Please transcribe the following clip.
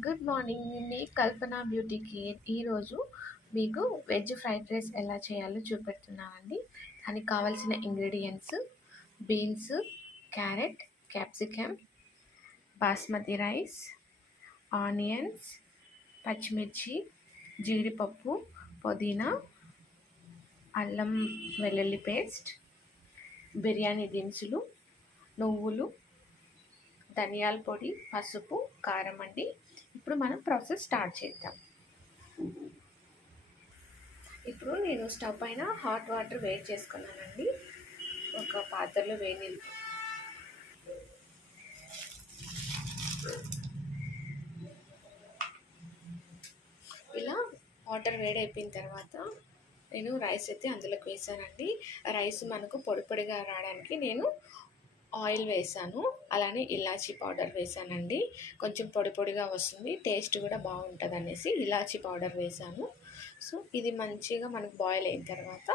Good morning. మీ కల్పన బ్యూటీకి ఈరోజు మీకు veg fried rice ఎలా చేయాలో చూపెడుతున్నానండి. దానికి కావాల్సిన ingredients: beans, carrot, capsicum, basmati rice, onions, పచ్చిమిర్చి, జీడిపప్పు, పుదీనా, అల్లం వెల్లుల్లి పేస్ట్, బిర్యానీ దినుసులు, నువ్వులు, ధనియాల పొడి, పసుపు, కారం అండి. ఇప్పుడు మనం ప్రాసెస్ స్టార్ట్ చేద్దాం. ఇప్పుడు నేను స్టవ్ పైన హాట్ వాటర్ వేడి చేసుకున్నానండి. ఒక పాత్రలో వేడి నీళ్ళు, ఇలా వాటర్ వేడైపోయిన తర్వాత నేను రైస్ అయితే అందులోకి వేసానండి. రైస్ మనకు పొడి పొడిగా రావడానికి నేను ఆయిల్ వేసాను, అలానే ఇలాచీ పౌడర్ వేసానండి. కొంచెం పొడి పొడిగా వస్తుంది, టేస్ట్ కూడా బాగుంటుంది అనేసి ఇలాచీ పౌడర్ వేసాను. సో ఇది మంచిగా మనకు బాయిల్ అయిన తర్వాత